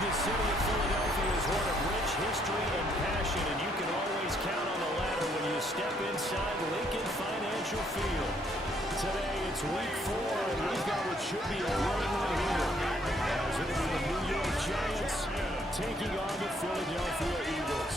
The city of Philadelphia is one of rich history and passion, and you can always count on the ladder when you step inside Lincoln Financial Field. Today it's week 4, and we've got what should be a great one here. As it will be the New York Giants taking on the Philadelphia Eagles.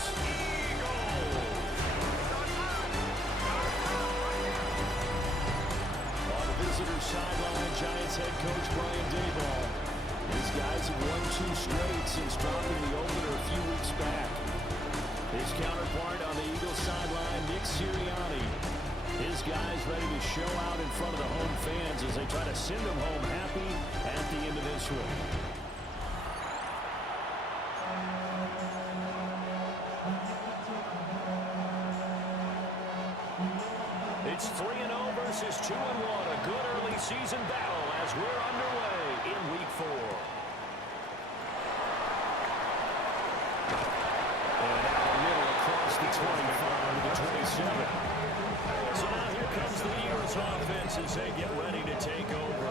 On the visitor's sideline, Giants head coach Brian Daboll. These guys have won 2 straight since dropping the opener a few weeks back. His counterpart on the Eagles sideline, Nick Sirianni. His guys ready to show out in front of the home fans as they try to send them home happy at the end of this one. It's 3-0 versus 2-1. A good early season battle as we're underway in week 4. And out the middle across the 25 to the 27. So now here comes the Eagles offense as they get ready to take over.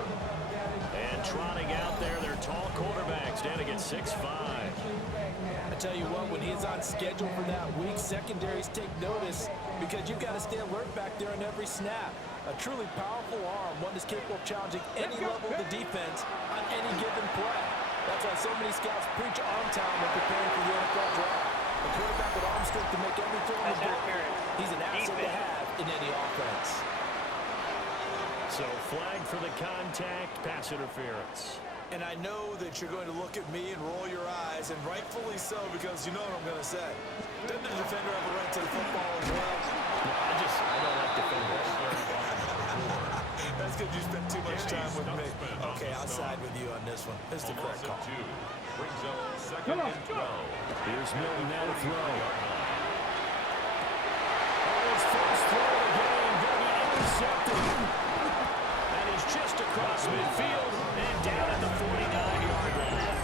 And trotting out there, their tall quarterback standing at 6'5". I tell you what, when he's on schedule for that week, secondaries take notice because you've got to stay alert back there on every snap. A truly powerful arm, one that's capable of challenging any level of the defense on any given play. That's why so many scouts preach arm talent when preparing for the NFL draft. A quarterback with arm strength to make every throw on the board. He's an asset to have in any offense. So flag for the contact, pass interference. And I know that you're going to look at me and roll your eyes, and rightfully so, because you know what I'm going to say. Doesn't the defender have a right to the football as well? No, I don't like defenders. That's because you spent too much time with me. Okay, I'll side with you on this one. This is the correct call. Brings up second and 12. Here's Milton now to throw. His first throw of the game going to be intercepted. That is just across midfield and down at the 49-yard line.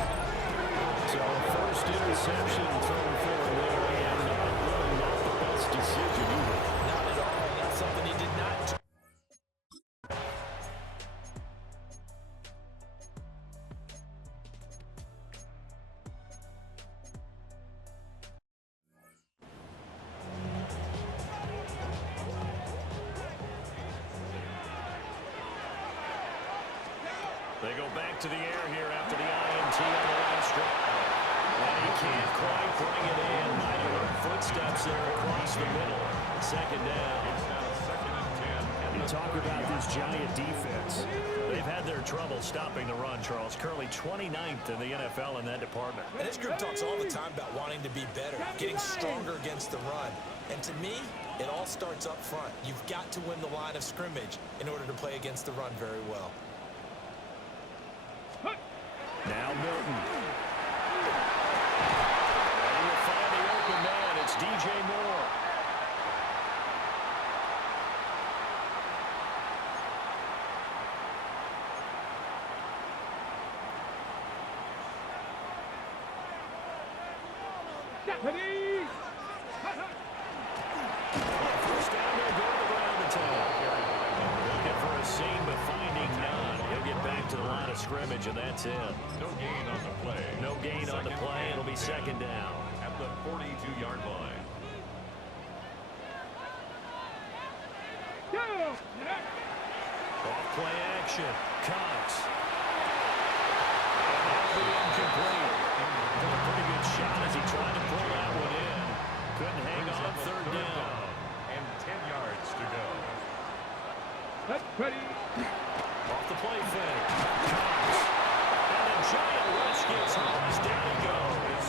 So first interception thrown forward there, and really not the best decision either. Not at all. That's something he did not do. They go back to the air here after the INT on the last drive. And he can't quite bring it in. Might have heard footsteps there across the middle. Second down. You talk about this Giant defense. They've had their trouble stopping the run, Charles. Currently 29th in the NFL in that department. And this group talks all the time about wanting to be better, getting stronger against the run. And to me, it all starts up front. You've got to win the line of scrimmage in order to play against the run very well. Now Milton. And he'll find the open man. It's DJ Moore. First down, they'll go to the ground attack. Looking for a seam, but finding none. He'll get back to the line of scrimmage, and that's it. No gain on the play. No gain on the play. It'll be second down. At the 42-yard line. Off play action. Cox. And that'll be incomplete. Took a pretty good shot as he tried to pull that one in. Couldn't hang on third down. And 10 yards to go. Off the play fake. Cox. And the Giant rush gets home as down he goes.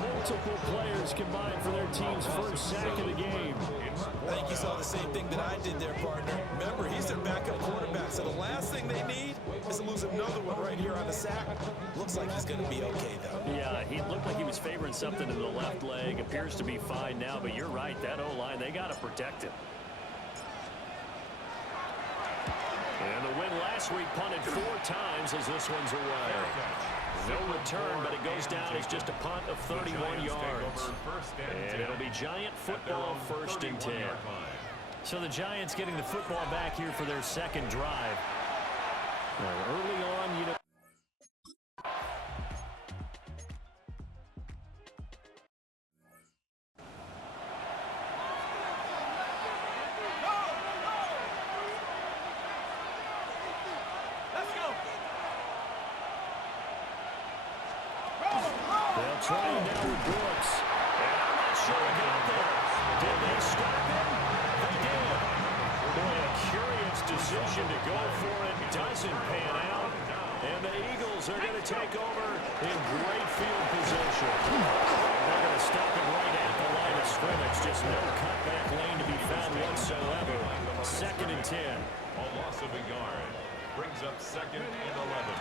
Multiple players combined for their team's first sack of the game. I think you saw the same thing that I did there, partner. Remember, he's their backup quarterback, so the last thing they need is to lose another one right here on the sack. Looks like he's going to be okay, though. Yeah, he looked like he was favoring something in the left leg. Appears to be fine now, but you're right. That O-line, they got to protect him. And the win last week punted 4 times as this one's away. No return, but it goes down as just a punt of 31 yards. And it'll be Giant football, first and 10. So the Giants getting the football back here for their second drive. Well, early on, you know. They'll try it now with Brooks. And I'm not sure it got there. Did they stop him? They did. Boy, a curious decision to go for it. Doesn't pan out. And the Eagles are going to take over in great field position. They're going to stop it right at the line of scrimmage. Just no cutback lane to be found whatsoever. 2nd and 10. A loss of a yard. Brings up 2nd and 11.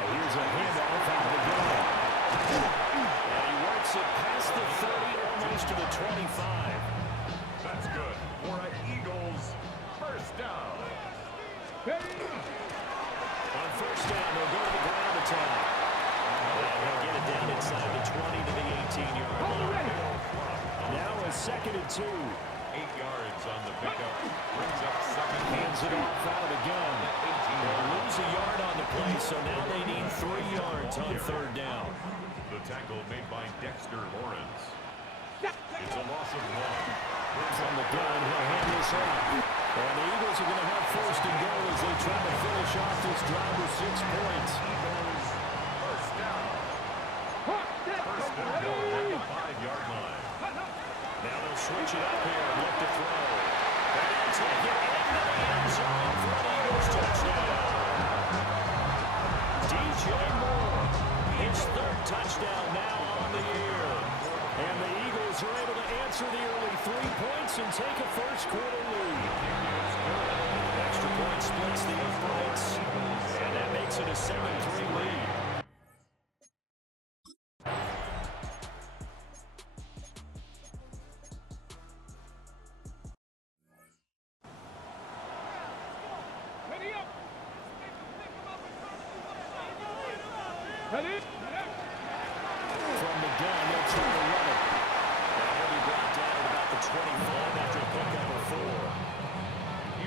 Here's a handoff out of the gun. And he works it past the 30, almost to the 25. That's good for an Eagles first down. On first down, they'll go to the ground attack. And he'll get it down inside the 20 to the 18-yard line. Now a 2nd and 2. 8 yards on the pickup. Brings up 2nd. Hands it off out of the gun. They'll lose a yard on the play, so now they need 3 yards on 3rd down. The tackle made by Dexter Lawrence. It's a loss of 1. From the gun, he'll hand this off. And the Eagles are going to have 1st and goal as they try to finish off this drive with 6 points. Eagles first down. First and goal at the 5-yard line. Now they'll switch it up here and look to throw. And they'll take it into the end zone for the Eagles touchdown. DJ Moore, his 3rd touchdown now on the year. And the Eagles are able to answer the early 3 points and take a first-quarter lead. Extra point splits the uprights, and that makes it a 7-3 lead. From the gun, they'll try to run it. And he'll be brought down at about the 25 after a pickup of 4.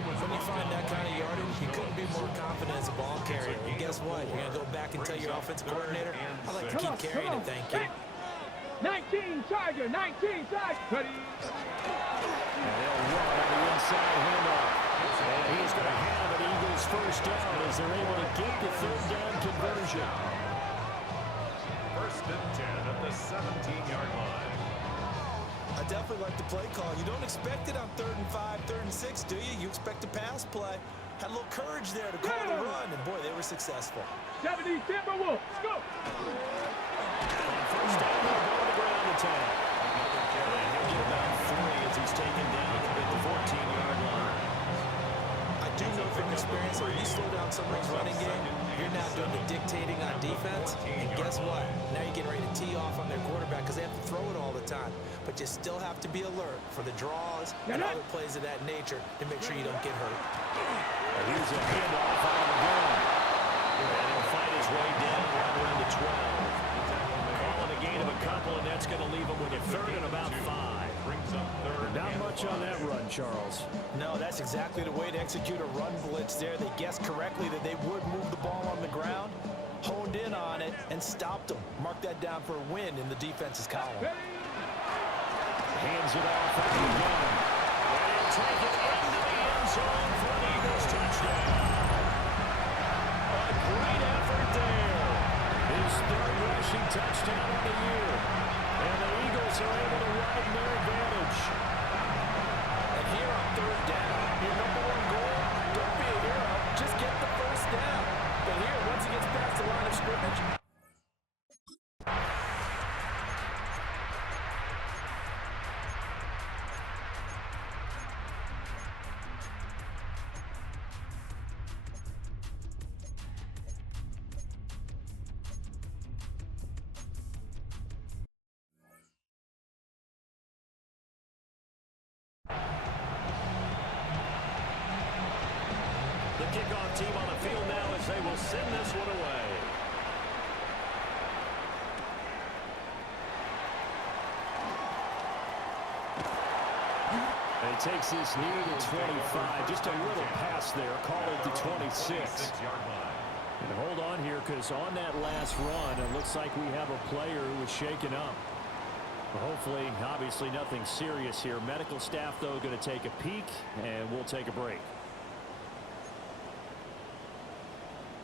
When you find that kind of yardage, you couldn't be more confident as a ball carrier. And guess what? You're going to go back and tell your offensive coordinator, I'd like to keep carrying it, thank you. 19 Tiger, 19 Tiger. And they'll run on the inside handoff. And he's going to have an Eagles first down as they're able to get the 3rd down conversion. 1st and 10 at the 17-yard line. I definitely like the play call. You don't expect it on 3rd and 5, 3rd and 6, do you? You expect a pass play. Had a little courage there to call the run, and boy, they were successful. 70 Timberwolves, go! On first down, they'll go to the ground attack. And he'll get about 3 as he's taken down at the 14-yard line. I do know from experience that when you slow down somebody's running game, you're now doing the dictating on defense, and guess what? Now you're getting ready to tee off on their quarterback because they have to throw it all the time. But you still have to be alert for the draws and other plays of that nature to make sure you don't get hurt. And here's a handoff out of the gun. And he'll fight his way down right around the 12. Calling a gain of a couple, and that's going to leave him with a 3rd and about 5. Brings up 3rd. Not much on that run, Charles. No, that's exactly the way to execute a run blitz there. They guessed correctly that they would move the ball on the ground, honed in on it, and stopped them. Mark that down for a win in the defense's column. Hands it off out of the gun. And he'll take it into the end zone for an Eagles touchdown. A great effort there. His 3rd rushing touchdown of the year. And the Eagles are able to widen their advantage. And here on 3rd down, your number 1 goal, don't be a hero, just get the first down. But here, once he gets past the line of scrimmage, The kickoff team on the field now as they will send this one away. And he takes this near the 25. Just a little pass there. Call it the 26. 6-yard line. And hold on here because on that last run, it looks like we have a player who was shaken up. Well, hopefully, obviously nothing serious here. Medical staff, though, going to take a peek, and we'll take a break.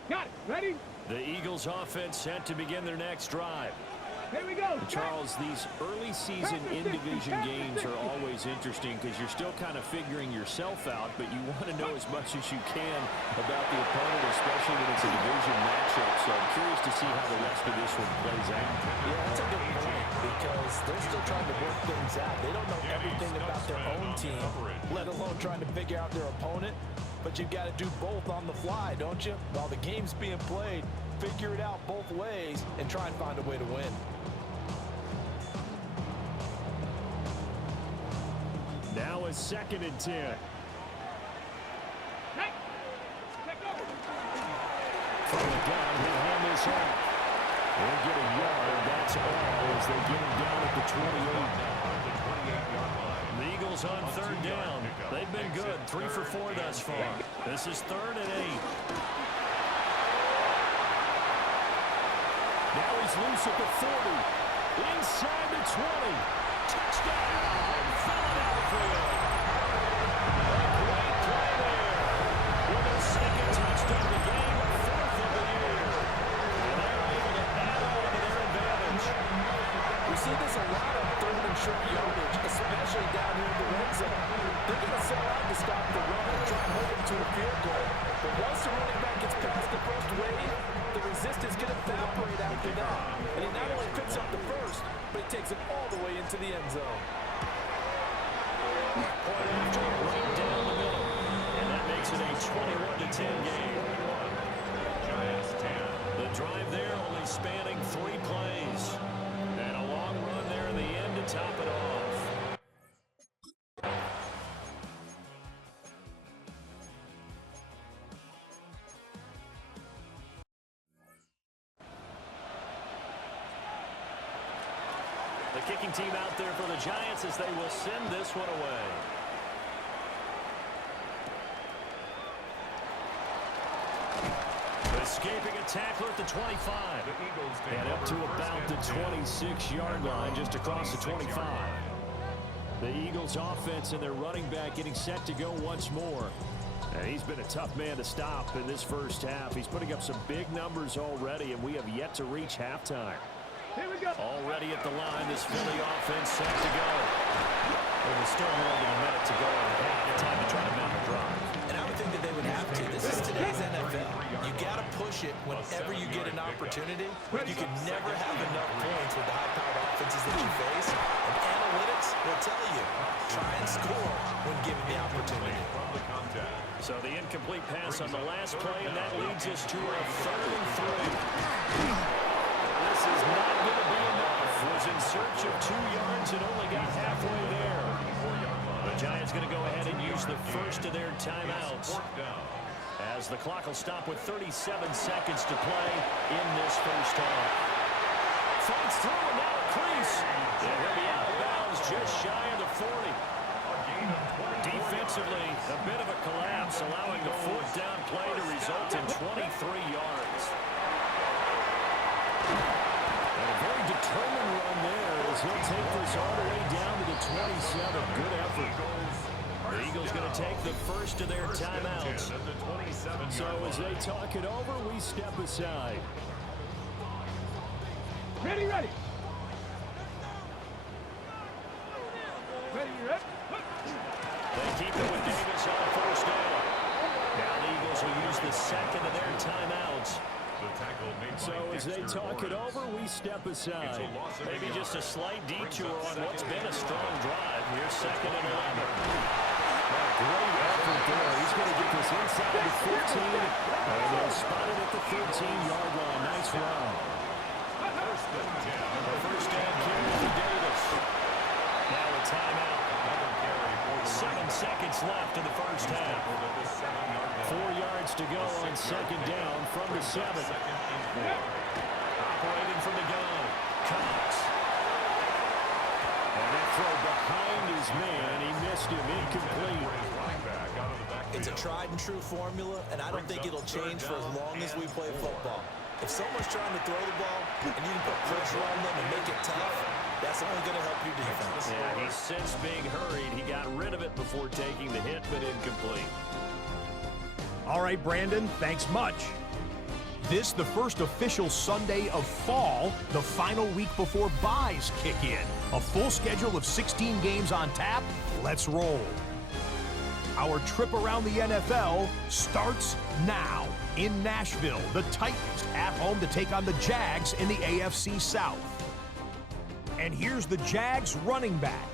Got it, ready? The Eagles offense set to begin their next drive. Here we go. Charles, these early season in-division games are always interesting because you're still kind of figuring yourself out, but you want to know as much as you can about the opponent, especially when it's a division matchup. So I'm curious to see how the rest of this one plays out. Yeah, that's a good point because they're still trying to work things out. They don't know everything about their own team, let alone trying to figure out their opponent. But you've got to do both on the fly, don't you? While the game's being played, figure it out both ways and try and find a way to win. Now a 2nd and 10. From the gun, he'll hand this off. They'll get a yard. That's all as they get him down at the 28. The Eagles on 3rd down. They've been good. 3 for 4 thus far. This is 3rd and 8. Now he's loose at the 40. Inside the 20. Touchdown! Philadelphia! A great play there. With a 2nd touchdown of the game, 4th of the year. And they're able to add on to their advantage. We see this a lot on 3rd and short yardage, especially down here in the red zone. They're going to sell out to stop the run and try and hold them to a field goal. But once the running back gets past the first wave, the resistance can evaporate after that. And he not only picks up the first, but he takes it all the way into the end zone. Point after right down the middle. And that makes it a 21-10 game. Giants 10. The drive there only spanning 3 plays. And a long run there in the end to top it off. The kicking team out there for the Giants as they will send this one away. Escaping a tackler at the 25. The Eagles And up to about the 26-yard line, just across the 25. The Eagles offense and their running back getting set to go once more. And he's been a tough man to stop in this first half. He's putting up some big numbers already, and we have yet to reach halftime. Here we go. Already at the line, this Philly offense set to go. And there's still more than a minute to go in halftime to try to mount a drive. And I would think that they would have to. This is today's NFL. You got to push it whenever you get an opportunity. You can never have enough points with the high-powered offenses that you face. And analytics will tell you, try and score when given the opportunity. So the incomplete pass on the last play, and that leads us to a 3rd and 3. This is not going to be enough. Was in search of 2 yards and only got halfway there. The Giants going to go ahead and use the first of their timeouts, as the clock will stop with 37 seconds to play in this first half. Fights through and now a crease. And he'll be out of bounds just shy of the 40. Defensively, a bit of a collapse, allowing the 4th down play to result in 23 yards. And a very determined run there as he'll take this all the way down to the 27. Good effort. The Eagles going to take the first of their timeouts. So as they talk it over, we step aside. Ready, ready. Ready, ready. They keep it with Davis on 1st down. Now the Eagles will use the 2nd of their timeouts. So as they talk it over, we step aside. Maybe just a slight detour on what's been a strong drive. Here's 2nd and 11. Great effort there. He's going to get this inside the 15. And they'll spot it at the 13-yard line. Nice run. The 1st down carry for Davis. Now a timeout. 7 seconds left in the first half. 4 yards to go on 2nd down from the 7. Operating from the gun. Cox. And that throw behind his man. He missed him. Incomplete. It's a tried-and-true formula, and I don't think it'll change for as long as we play football. If someone's trying to throw the ball, and you can put pressure on them and make it tough, that's only going to help your defense. Yeah, he's since being hurried. He got rid of it before taking the hit, but incomplete. All right, Brandon, thanks much. This, the first official Sunday of fall, the final week before byes kick in. A full schedule of 16 games on tap. Let's roll. Our trip around the NFL starts now. In Nashville, the Titans at home to take on the Jags in the AFC South. And here's the Jags running back.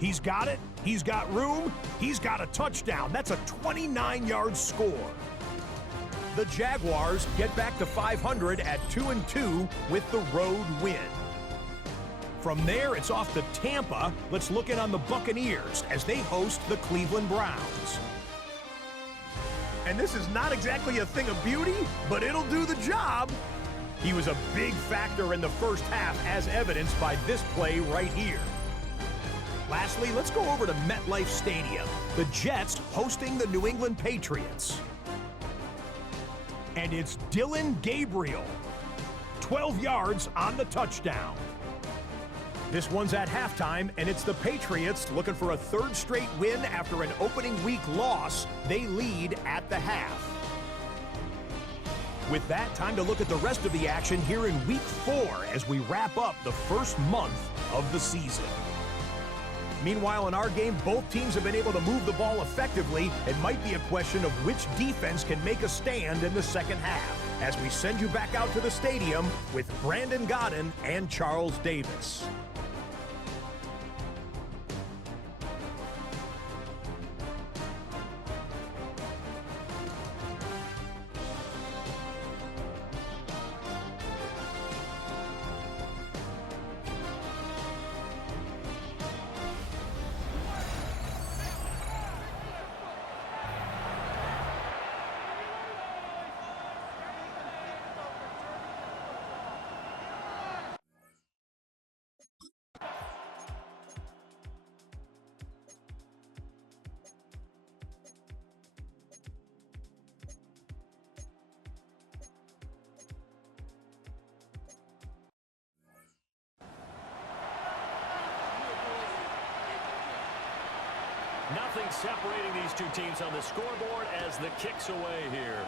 He's got it, he's got room, he's got a touchdown. That's a 29-yard score. The Jaguars get back to 500 at 2-2 with the road win. From there, it's off to Tampa. Let's look in on the Buccaneers as they host the Cleveland Browns. And this is not exactly a thing of beauty, but it'll do the job. He was a big factor in the first half, as evidenced by this play right here. Lastly, let's go over to MetLife Stadium. The Jets hosting the New England Patriots. And it's Dillon Gabriel. 12 yards on the touchdown. This one's at halftime, and it's the Patriots looking for a third straight win after an opening week loss. They lead at the half. With that, time to look at the rest of the action here in Week 4 as we wrap up the first month of the season. Meanwhile, in our game, both teams have been able to move the ball effectively. It might be a question of which defense can make a stand in the second half, as we send you back out to the stadium with Brandon Godden and Charles Davis. Nothing separating these two teams on the scoreboard as the kick's away here.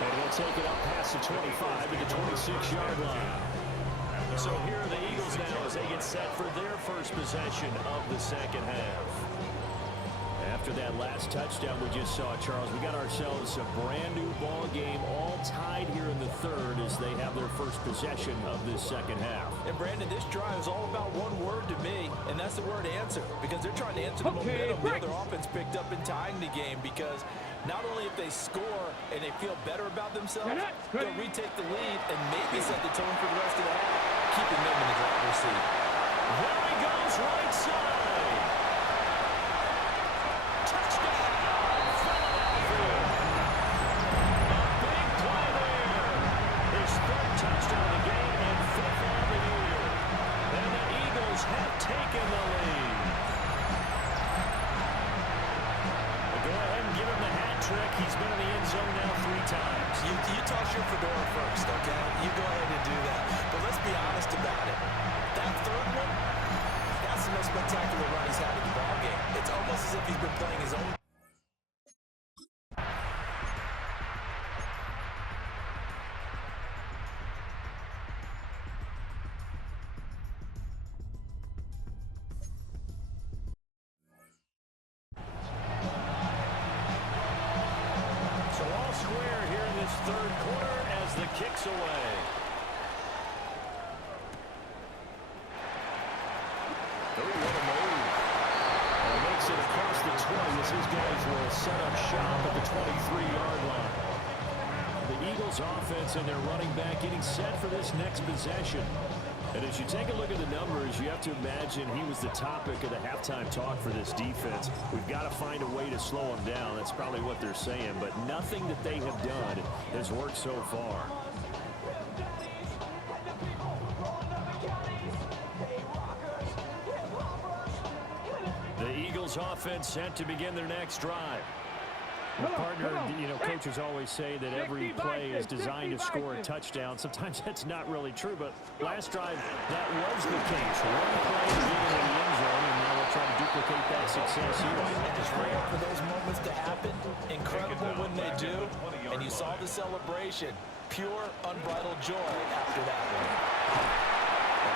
And he'll take it up past the 25 to the 26-yard line. So here are the Eagles now as they get set for their first possession of the second half. After that last touchdown we just saw, Charles, we got ourselves a brand new ball game, all tied here in the third as they have their first possession of this second half. And Brandon, this drive is all about one word to me, and that's the word answer, because they're trying to answer the momentum the other offense picked up in tying the game, because not only if they score and they feel better about themselves, they'll retake the lead and maybe set the tone for the rest of the half, keeping them in the driver's seat. There he goes, right side. Have taken the lead. Go ahead and give him the hat trick. He's been in the end zone now 3 times. You toss your fedora first, okay? You go ahead and do that. But let's be honest about it. That third one, that's the most spectacular run he's had in the ballgame. It's almost as if he's been playing his own. Third quarter as the kick's away. What a move. And makes it across the 20 as his guys will set up shop at the 23-yard line. The Eagles offense and their running back getting set for this next possession. And as you take a look at the numbers, you have to imagine he was the topic of the halftime talk for this defense. We've got to find a way to slow him down. That's probably what they're saying. But nothing that they have done has worked so far. The Eagles offense set to begin their next drive. Well, partner, coaches always say that every play is designed to score a touchdown. Sometimes that's not really true, but last drive, that was the case. One play to get into the end zone, and now a try to duplicate that success here. And it's rare for those moments to happen. Incredible when they do. And you saw the celebration. Pure, unbridled joy after that one.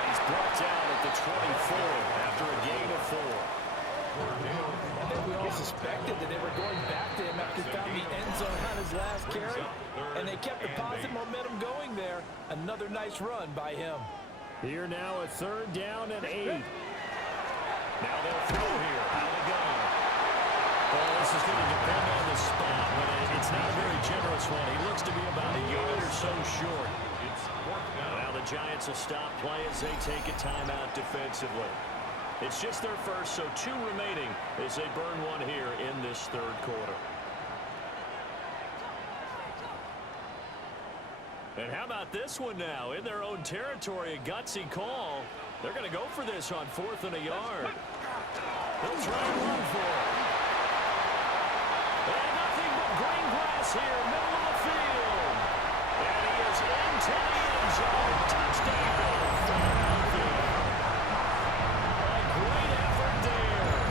He's brought down at the 24 after a gain of 4. I think we all suspected that they were going back to him after he found the end zone on his last carry. And they kept the positive momentum going there. Another nice run by him. Here now, a 3rd down and 8. Now they'll throw here. How they go? Well, this is going to depend on the spot, but it's not a very generous one. He looks to be about a yard or so short. Now the Giants will stop play as they take a timeout defensively. It's just their first, so 2 remaining as they burn one here in this 3rd quarter. And how about this one now? In their own territory, a gutsy call. They're going to go for this on 4th and a yard. They'll try and run for it. And nothing but green grass here, middle of the field. And he is into the end zone. Touchdown, Philadelphia. A great effort there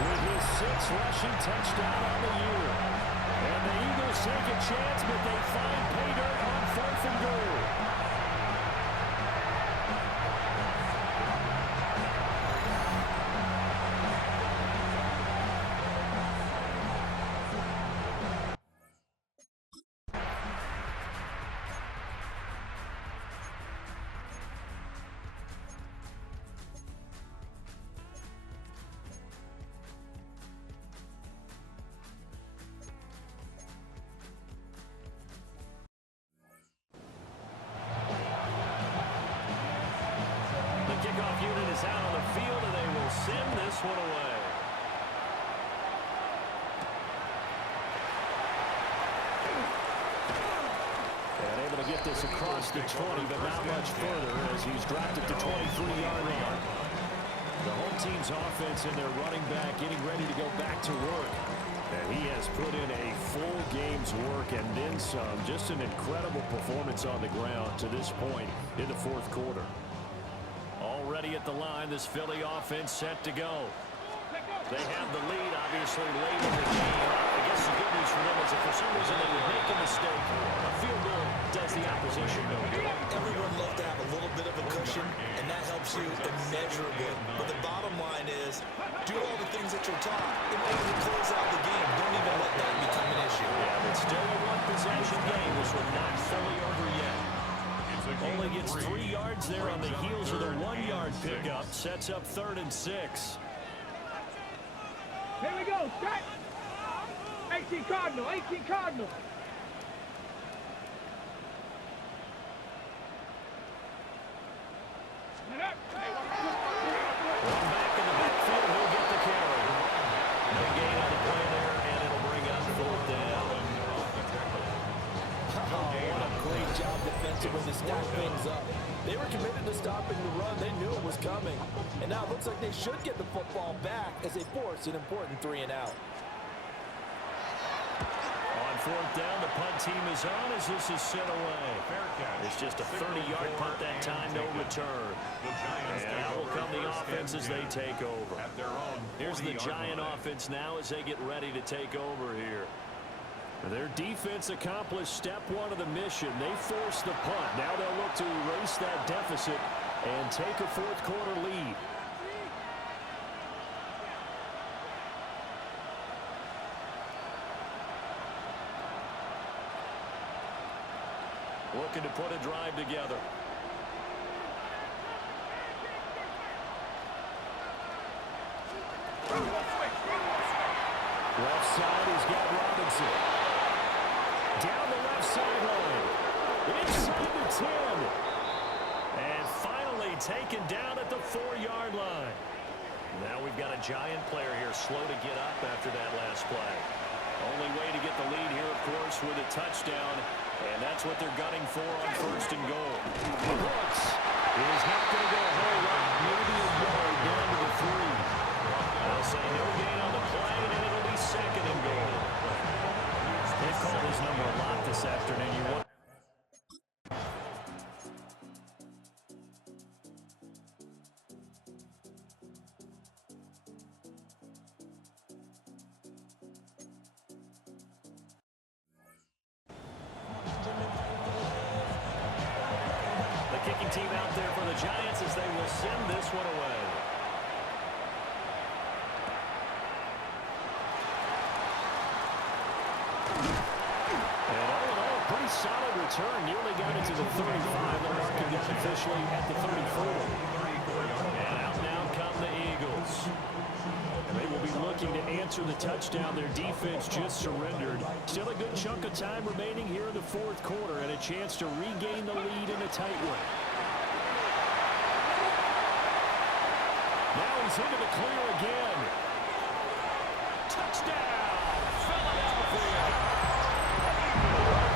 with his 6th rushing touchdown on the year. And the Eagles take a chance, but they find pay dirt on 4th and goal. Kickoff unit is out on the field, and they will send this one away. And able to get this across the 20, but not much further as he's dropped at the 23-yard line. The home team's offense and their running back getting ready to go back to work. And he has put in a full game's work and then some. Just an incredible performance on the ground to this point in the 4th quarter. Already at the line, this Philly offense set to go. They have the lead, obviously, late in the game. I guess the good news for them is if for some reason they would make a mistake, a field goal does the opposition no good. Everyone loves to have a little bit of a cushion, and that helps you immeasurably. But the bottom line is, do all the things that you're taught in order to close out the game. Don't even let that become an issue. Yeah, but still a one-possession game. This one not fully over yet. Only gets 3 yards there on the heels of the 1-yard pickup. Sets up 3rd and 6. Here we go, set. 18 Cardinal, 18 Cardinal. One back in the backfield, he'll get the carry. No gain on the play there, and it'll bring up 4th down. What a great job defensively to stack things up. They were committed to stopping the run. They knew it was coming. And now it looks like they should get the football back as they force an important 3 and out. On 4th down, the punt team is on as this is sent away. It's just a 30-yard punt that time, no return. And now will come the offense as they take over. Here's the Giant offense now as they get ready to take over here. Their defense accomplished step 1 of the mission. They forced the punt. Now they'll look to erase that deficit and take a 4th quarter lead. Looking to put a drive together. Left side, he's got Robinson. Down the left sideline. Inside the 10. And finally taken down at the 4-yard line. Now we've got a Giant player here slow to get up after that last play. Only way to get the lead here, of course, with a touchdown. And that's what they're gunning for on 1st and goal. Brooks is not going to go a whole lot. Maybe a yard down to the 3. They'll say no gain on the play, and it'll be 2nd and goal. They've called his number a lot this afternoon. You want team out there for the Giants as they will send this one away. And all in all, a pretty solid return. Nearly got into the 35. The mark got officially at the 34. And out now come the Eagles. And they will be looking to answer the touchdown. Their defense just surrendered. Still a good chunk of time remaining here in the fourth quarter and a chance to regain the lead in a tight one. Now he's into the clear again. Touchdown, Philadelphia.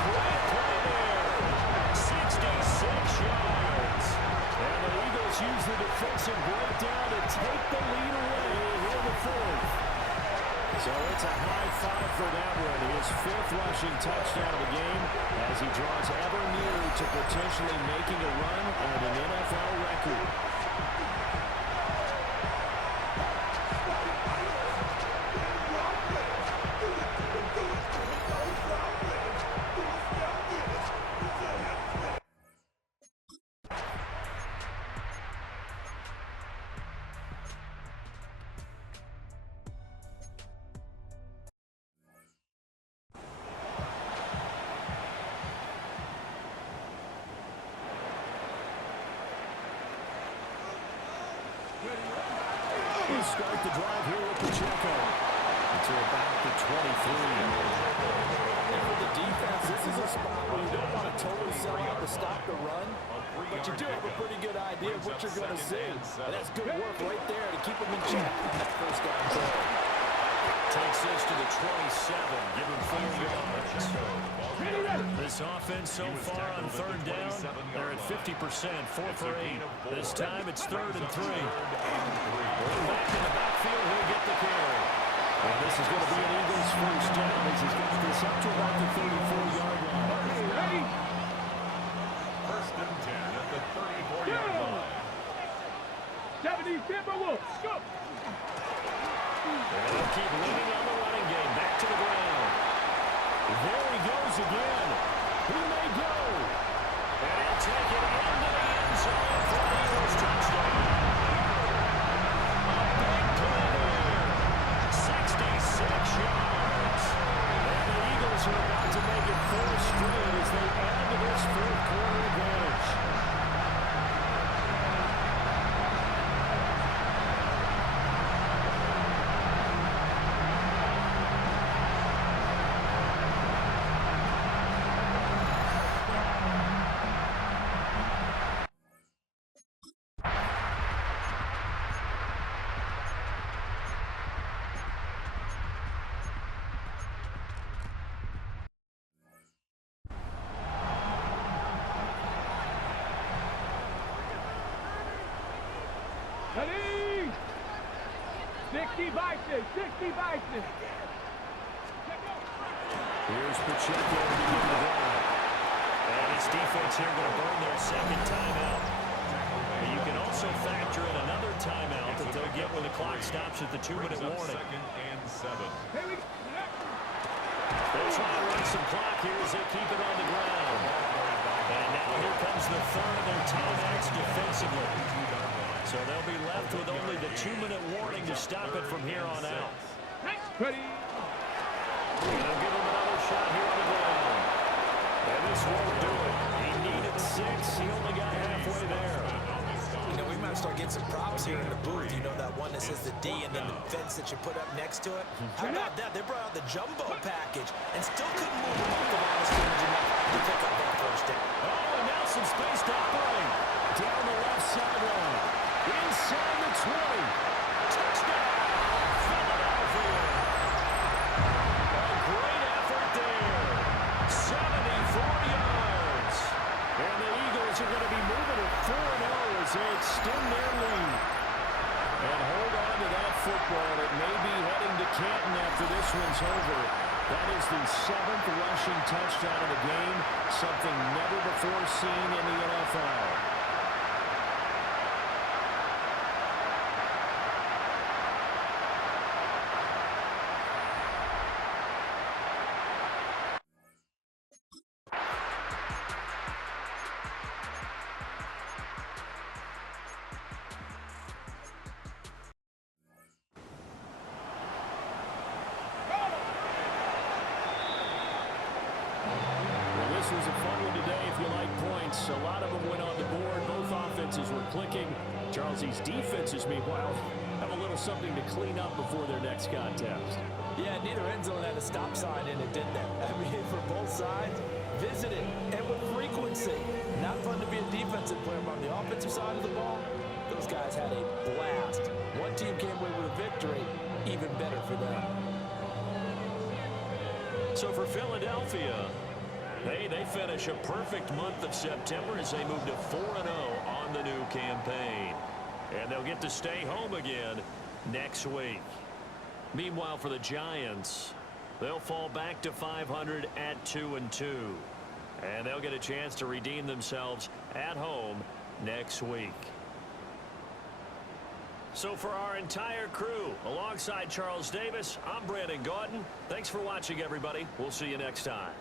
Great play there. 66 yards. And the Eagles use the defensive breakdown to take the lead away here in the fourth. So it's a high five for that one. His fifth rushing touchdown of the game as he draws ever nearer to potentially making a run at an NFL record. We'll start the drive here with Pacheco. It's about the 23. And for the defense, this is a spot where you don't want to totally sell out to stop the run, but you do have a pretty good idea of what you're going to see. And that's good work right there to keep them in check on that first down play. Takes this to the 27. Give him 4 yards. This offense so far on third down, they're at 50%, 4 for 8. This time it's 3rd and 3. Going back in the backfield, he'll get the carry. And this is going to be an Eagles first down as he's got this up to about the 34-yard line. First and 10 at the 34-yard line. 70 Timberwolves, go! And they'll keep leaning on the running game. Back to the ground. There he goes again. He may go. And he'll take it into the end zone for the Eagles touchdown. A big play there. 66 yards. And the Eagles are about to make it 4 straight as they add to this fourth quarter advantage. Ready? 60 Bison, 60 Bison. Here's Pacheco to begin the drive. And his defense here going to burn their second timeout. But you can also factor in another timeout that they'll get when the clock stops at the 2-minute warning. 2nd and 7. Here we go. They'll try to run some clock here as they keep it on the ground. And now here comes the third of their timeouts defensively. So they'll be left with only the 2-minute warning to stop it from here on out. Ready? And they'll give him another shot here on the ground. And this won't do it. He needed 6. He only got halfway there. You know, we might start getting some props here in the booth. You know, that one that says the D and then the fence that you put up next to it. How about that? They brought out the jumbo package and still couldn't move them off the line of scrimmage enough to pick up that first down. Oh, and now some space to operate. Down the left sideline. Inside the 20. Touchdown, Philadelphia. A great effort there. 74 yards. And the Eagles are going to be moving at 4-0 as they extend their lead. And hold on to that football. It may be heading to Canton after this one's over. That is the 7th rushing touchdown of the game, something never before seen in the NFL. points. A lot of them went on the board. Both offenses were clicking. Charles's defenses, meanwhile, have a little something to clean up before their next contest. Yeah, neither end zone had a stop sign in it, did they? I mean, for both sides, visited and with frequency. Not fun to be a defensive player, but on the offensive side of the ball, those guys had a blast. One team came away with a victory, even better for them. So for Philadelphia, they finish a perfect month of September as they move to 4-0 on the new campaign. And they'll get to stay home again next week. Meanwhile, for the Giants, they'll fall back to 500 at 2-2. And they'll get a chance to redeem themselves at home next week. So for our entire crew, alongside Charles Davis, I'm Brandon Gaudin. Thanks for watching, everybody. We'll see you next time.